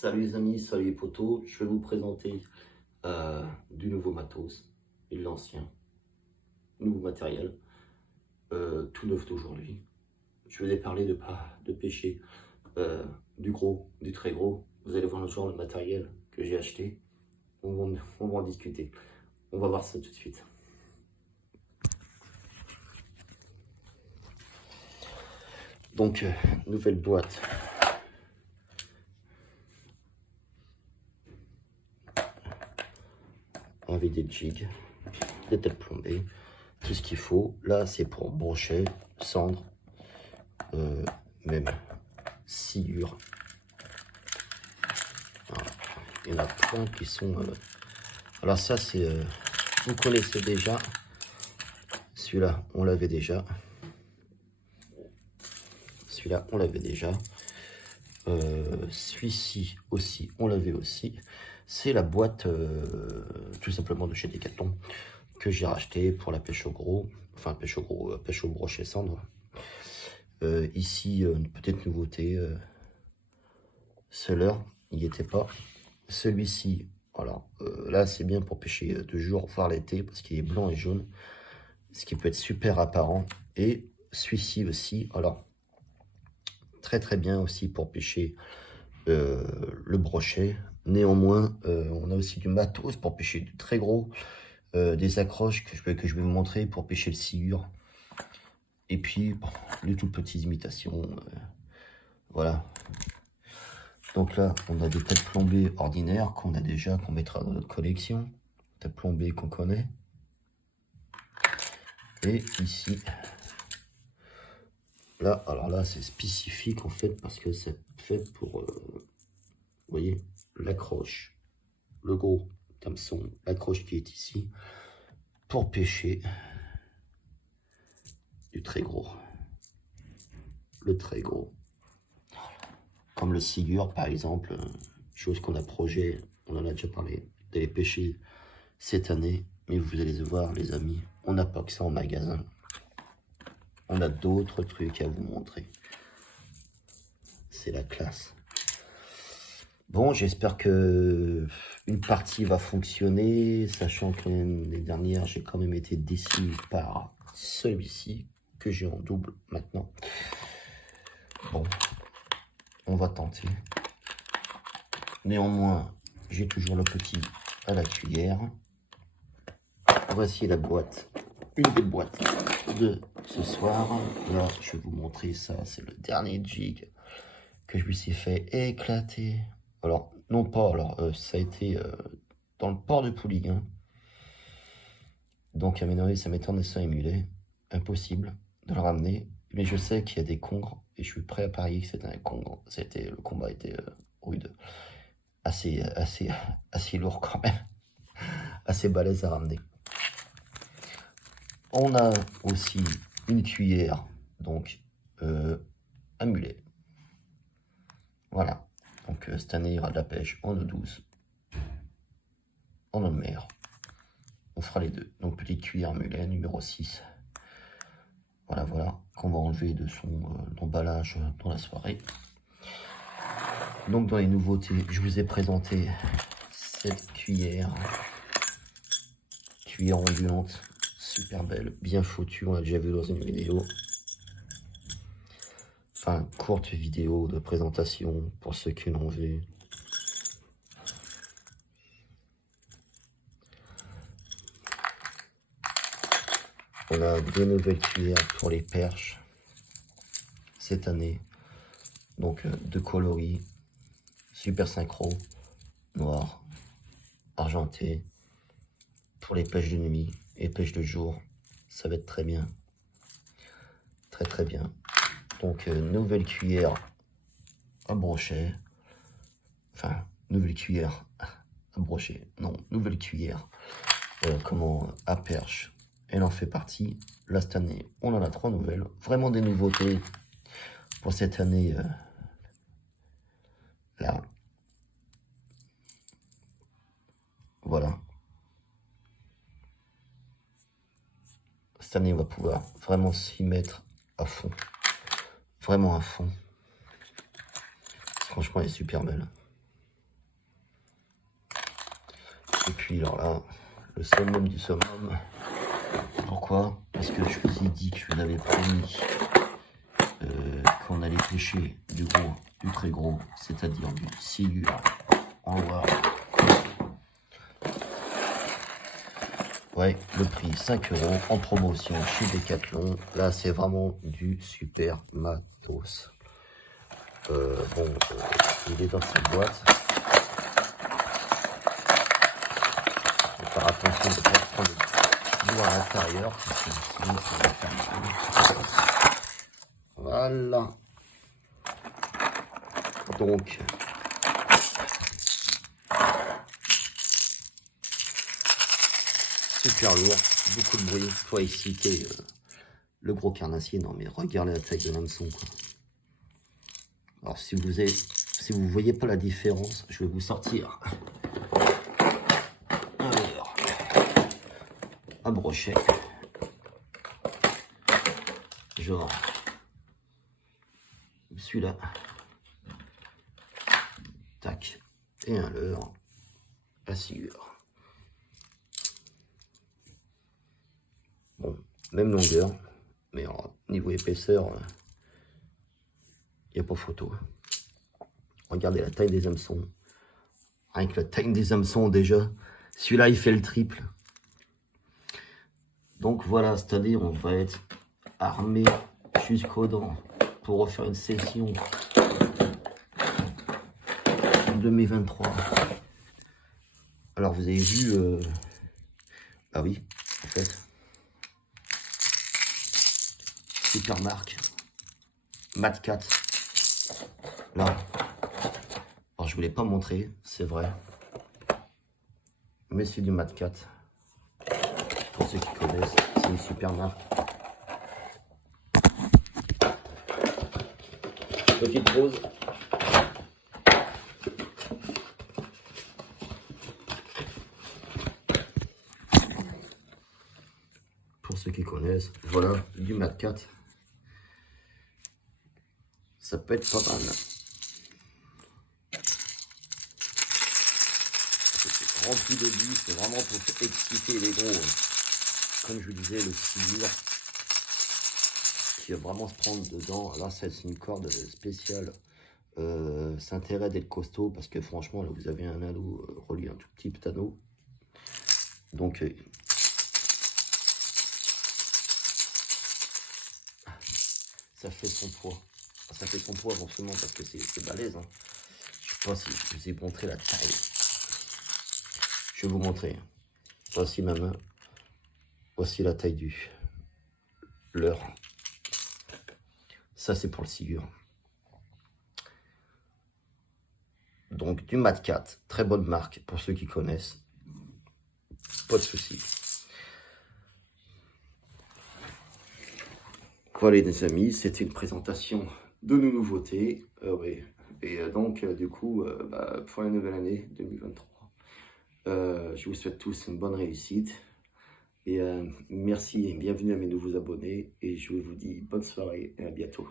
Salut les amis, salut les potos, je vais vous présenter du nouveau matos et de l'ancien, nouveau matériel, tout neuf d'aujourd'hui. Je vais parler de pêcher du gros, du très gros. Vous allez voir le genre de matériel que j'ai acheté, on va en discuter. On va voir ça tout de suite. Donc, nouvelle boîte. Avec des jigs, des têtes plombées, tout ce qu'il faut. Là, c'est pour brochet, cendre, même sciure. Voilà. Il y en a plein qui sont... Alors ça, c'est... vous connaissez déjà. Celui-là, on l'avait déjà. Celui-là, on l'avait déjà. Celui-ci aussi, on l'avait aussi. C'est la boîte, tout simplement de chez Decathlon, que j'ai racheté pour la pêche au gros. Enfin, pêche au gros, pêche au brochet cendre. Ici, une petite nouveauté. Ce leurre, il n'y était pas. Celui-ci, voilà. Là, c'est bien pour pêcher de jour, voire l'été, parce qu'il est blanc et jaune. Ce qui peut être super apparent. Et celui-ci aussi, alors, très bien aussi pour pêcher le brochet. Néanmoins, on a aussi du matos pour pêcher du très gros, des accroches que je vais vous montrer pour pêcher le sciure. Et puis, bon, les toutes petites imitations. Voilà. Donc là, on a des têtes plombées ordinaires qu'on a déjà, qu'on mettra dans notre collection. Têtes plombées qu'on connaît. Et ici, là, alors là, c'est spécifique en fait, parce que c'est fait pour, vous voyez, l'accroche, le gros hameçon, l'accroche qui est ici, pour pêcher du très gros. Le très gros. Comme le sciure, par exemple, chose qu'on a projet, on en a déjà parlé, d'aller pêcher cette année. Mais vous allez voir, les amis, on n'a pas que ça en magasin. On a d'autres trucs à vous montrer. C'est la classe. Bon, j'espère que une partie va fonctionner, sachant que l'année dernière, j'ai quand même été déçu par celui-ci, que j'ai en double maintenant. Bon, on va tenter. Néanmoins, j'ai toujours le petit à la cuillère. Voici la boîte, une des boîtes de ce soir. Là, je vais vous montrer ça. C'est le dernier jig que je me suis fait éclater. Alors, non pas, alors ça a été dans le port de Pouliguen. Hein. Donc, à mes avis, ça m'étonne sans émuler. Impossible de le ramener. Mais je sais qu'il y a des congres et je suis prêt à parier que c'était un congre. Le combat était rude. Assez lourd quand même. Assez balèze à ramener. On a aussi une cuillère, donc un mulet. Voilà. Donc cette année, il y aura de la pêche en eau douce, en eau de mer. On fera les deux. Donc petite cuillère mulet numéro 6. Voilà, qu'on va enlever de son emballage dans la soirée. Donc dans les nouveautés, je vous ai présenté cette cuillère ondulante, super belle, bien foutue, on l'a déjà vu dans une vidéo. Enfin, courte vidéo de présentation pour ceux qui l'ont vu. On a deux nouvelles cuillères pour les perches cette année. Donc deux coloris, super synchro, noir, argenté. Pour les pêches de nuit et pêches de jour, ça va être très bien. Très bien. Donc nouvelle cuillère à brochet. Enfin, nouvelle cuillère à brochet. Non, nouvelle cuillère à perche. Elle en fait partie. Là, cette année, on en a 3 nouvelles. Vraiment des nouveautés pour cette année. Là. Voilà. Cette année, on va pouvoir vraiment s'y mettre à fond. Vraiment à fond. Franchement, elle est super belle. Et puis alors là, le summum du summum. Pourquoi? Parce que je vous ai dit que je vous avais promis qu'on allait pêcher du gros, du très gros, c'est-à-dire du silure en loire. Ouais, le prix 5 € en promotion chez Decathlon. Là, c'est vraiment du super matos. Il est dans cette boîte. Faut faire attention de ne pas prendre le doigt à l'intérieur, parce que sinon ça va faire mal. Voilà. Donc, super lourd, beaucoup de bruit. Toi ici, t'es le gros carnassier. Non mais regardez la taille de l'hameçon, quoi. Alors si vous voyez pas la différence, je vais vous sortir un brochet. Genre celui-là. Tac. Et un leurre à silure. Bon, même longueur, mais alors, niveau épaisseur, il n'y a pas photo. Regardez la taille des hameçons. Rien que la taille des hameçons déjà. Celui-là, il fait le triple. Donc voilà, c'est-à-dire on va être armé jusqu'aux dents pour refaire une session 2023. Alors vous avez vu, ah oui, en fait, super marque, Mat 4. Là, alors je voulais pas montrer, c'est vrai, mais c'est du Mat 4. Pour ceux qui connaissent, c'est une super marque. Petite pause. Pour ceux qui connaissent, voilà, du Mat 4. Ça peut être pas mal. C'est rempli de billes, c'est vraiment pour exciter les gros. Comme je vous disais, le silure qui va vraiment se prendre dedans. Là, c'est une corde spéciale. C'est intérêt d'être costaud parce que franchement, là, vous avez un anneau relié, un tout petit anneau. Donc, ça fait son poids. Ça fait son poids forcément parce que c'est balèze. Hein. Je sais pas si je vous ai montré la taille. Je vais vous montrer. Voici ma main. Voici la taille du leurre. Ça, c'est pour le silure. Donc, du Mat 4. Très bonne marque pour ceux qui connaissent. Pas de souci. Voilà les amis, c'était une présentation de nos nouveautés. Oui. Et donc, du coup, pour la nouvelle année 2023, je vous souhaite tous une bonne réussite. Et merci et bienvenue à mes nouveaux abonnés. Et je vous dis bonne soirée et à bientôt.